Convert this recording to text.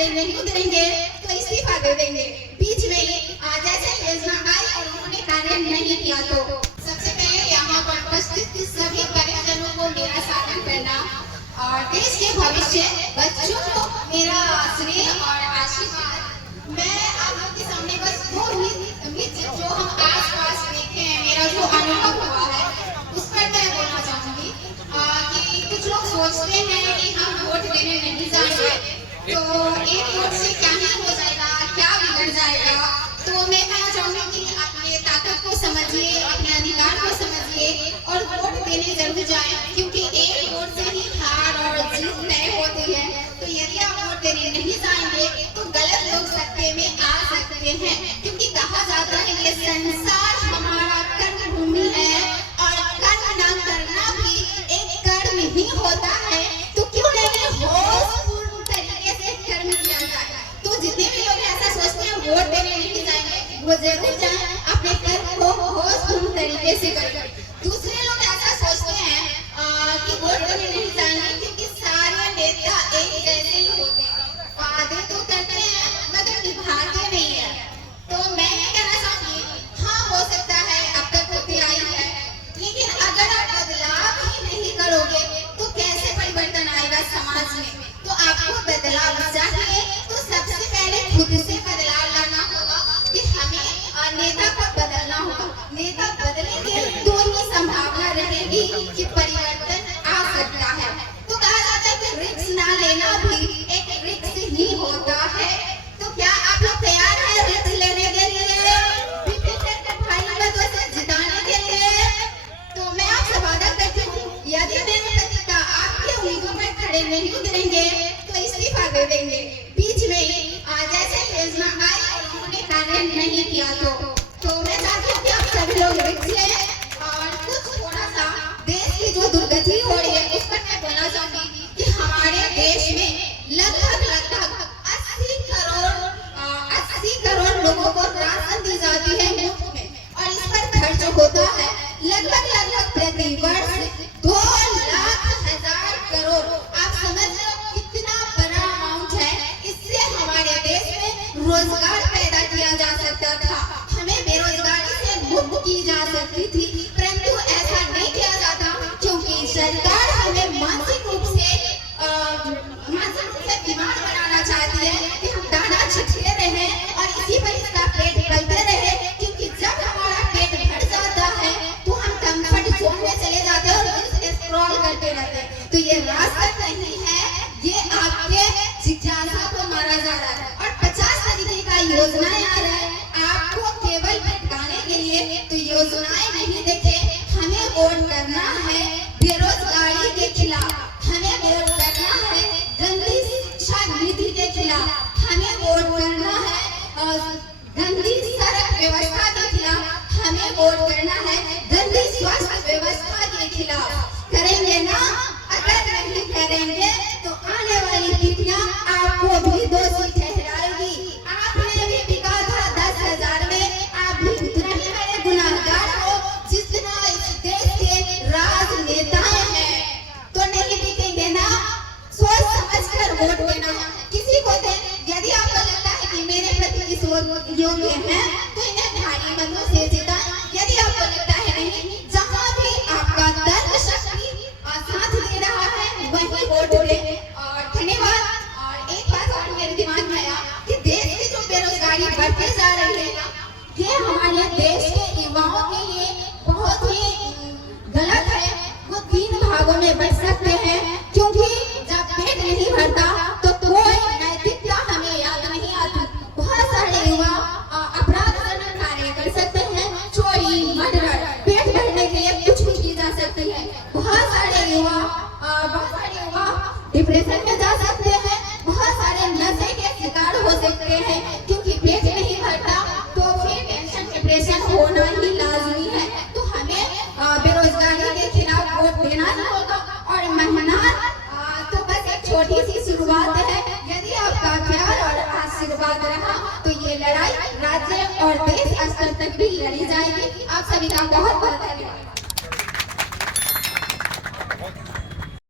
खड़े नहीं उतरेंगे तो इस्तीफा दे देंगे। बीच में जैसे योजना आई और उन्होंने कार्य नहीं किया तो सबसे पहले यहाँ पर उपस्थित सभी परिजनों को मेरा स्वागत करना और देश के भविष्य बच्चों को मेरा स्नेह और आशीर्वाद। मैं आप लोग के सामने बस दो मित्र जो हम आस-पास देखे हैं, मेरा जो अनुभव हुआ है उस पर मैं बोलना चाहूंगी कि कुछ लोग सोचते हैं कि हम वोट देने नहीं जाएंगे तो एक वोट से क्या ही हो जाएगा, क्या बिगड़ जाएगा। तो मैं कहना चाहूंगी कि अपने ताकत को समझिए, अपने अधिकार को समझिए और वोट देने जरूर जाएं, क्योंकि एक वोट से ही हार और जीत तय होती है। तो यदि आप वोट देने नहीं जाएंगे तो गलत लोग सत्ते में आ सकते हैं, क्योंकि कहा जाता है ये संसार हमारा कर्म भूमि है और कर्म न करना भी एक कर्म ही होता है। तो क्यों नहीं होशपूर्ण तरीके से कर्म किया जाए। तो जितने भी लोग ऐसा सोचते हैं वोट देने नहीं जाएंगे, वो जरूर जाएं, अपने कर्म को होशपूर्ण तरीके से करें। दूसरे लोग ऐसा सोचते हैं कि वोट देने नहीं जाएंगे क्योंकि सारे नेता एक जैसे ही होते हैं, वादे तो करते हैं मगर निभाते नहीं है। तो मैं ये कहना चाहूंगी, हाँ हो सकता है अब तक होती आई है, लेकिन अगर आप बदलाव ही नहीं करोगे तो कैसे परिवर्तन आएगा समाज में। तो आपको बदलाव चाहिए तो सबसे पहले खुद से बदलाव लाना होगा कि हमें नेता को बदलना होगा। नेता बदलेंगे तो ही संभावना रहेगी कि परिवर्तन आ सकता है। तो कहा जाता है कि रिस्क ना लेना भी एक रिस्क ही होता है। तो क्या आप लोग तैयार हैं रिस्क लेने के लिए, भाई से जिताने के लिए? तो मैं आपसे वादा करती हूँ, यदि मेरे पति का आपके उम्मीदों में खड़े नहीं उतरेंगे तो इस्तीफा दे देंगे। बीच में जैसे योजना आई और उन्होंने कार्य नहीं किया तो मैं चाहती हूँ कि आप सभी लोग रिस्क लें और कुछ थोड़ा सा देश की जो दुर्गति हो रही है उस पर मैं बोलना चाहूंगी कि हमारे देश में लगभग 80 करोड़ लोगों को राशन दी जाती है मुफ्त में और इस पर खर्च होता है लगभग प्रति वर्ष 2,00,000 करोड़। आप समझ लो कितना बड़ा अमाउंट है। इससे हमारे देश में रोजगार पैदा किया जा सकता था, हमें बेरोजगारी से मुक्त की जा सकती थी, परंतु ऐसा नहीं किया जाता क्योंकि सरकार हमें मानसिक रूप से बीमार बनाना चाहती है कि हम दाना छिटते रहे और इसी पर इसका पेट पलते रहे। क्योंकि जब हमारा पेट भर जाता है तो हम कंफर्ट जोन में चले जाते हैं और स्क्रॉल करते रहते हैं। तो ये रास्ता नहीं है, ये आपके जिज्ञासा को मारा जा रहा है और 50 तरीके का योजनाएं आ रहा है आपको केवल भटकाने के लिए। तो योजनाएं नहीं देखे, हमें वोट करना है बेरोजगारी के खिलाफ, हमें वोट करना है गंदी शिक्षा नीति के खिलाफ, हमें वोट करना है गंदी सड़क व्यवस्था के खिलाफ, हमें वोट करना है गंदी स्वास्थ्य व्यवस्था के खिलाफ। करेंगे ना? अगर नहीं करेंगे तो आने वाली पीढ़ियां आपको भी दोषी ठहराएगी। आपने भी बिका था 10,000 में, आप भी उतना ही बड़े गुनाहगार हो जितना इस देश के राजनेताएं हैं। तो नहीं बिकेंगे ना? सोच समझ कर वोट देना, किसी को दे। यदि आपको लगता है कि मेरे प्रति इस योग्य है तो इन्हें भारी मतों से जिताएं। यदि आपको लगता है नहीं, जहाँ भी आपका तर्क शक्ति साथ दे रहा है वही वोट दे। और धन्यवाद। और एक बात और मेरे दिमाग में आया कि देश की जो बेरोजगारी बढ़ती जा रही है ये हमारे देश के युवाओं के लिए बहुत ही गलत है। वो 3 भागों में बढ़ सकते हैं, क्योंकि जब पेट नहीं भरता तो कोई नैतिकता हमें याद नहीं आती। बहुत सारे युवा अपराधजनक कार्य कर सकते हैं, चोरी मर्डर, पेट भरने के लिए कुछ भी की जा सकती है। बहुत सारे युवा डिप्रेशन में जा सकते हैं, बहुत सारे नशे के शिकार हो सकते हैं, क्योंकि पेट नहीं भरता तो फिर टेंशन डिप्रेशन होना ही लाजमी है। तो हमें बेरोजगारी के खिलाफ वोट देना ही होगा। और मेहनत तो बस एक छोटी सी शुरुआत है। यदि आपका प्यार और आशीर्वाद रहा तो ये लड़ाई राज्य और देश स्तर तक भी लड़ी जाएगी। आप सभी का बहुत बहुत धन्यवाद।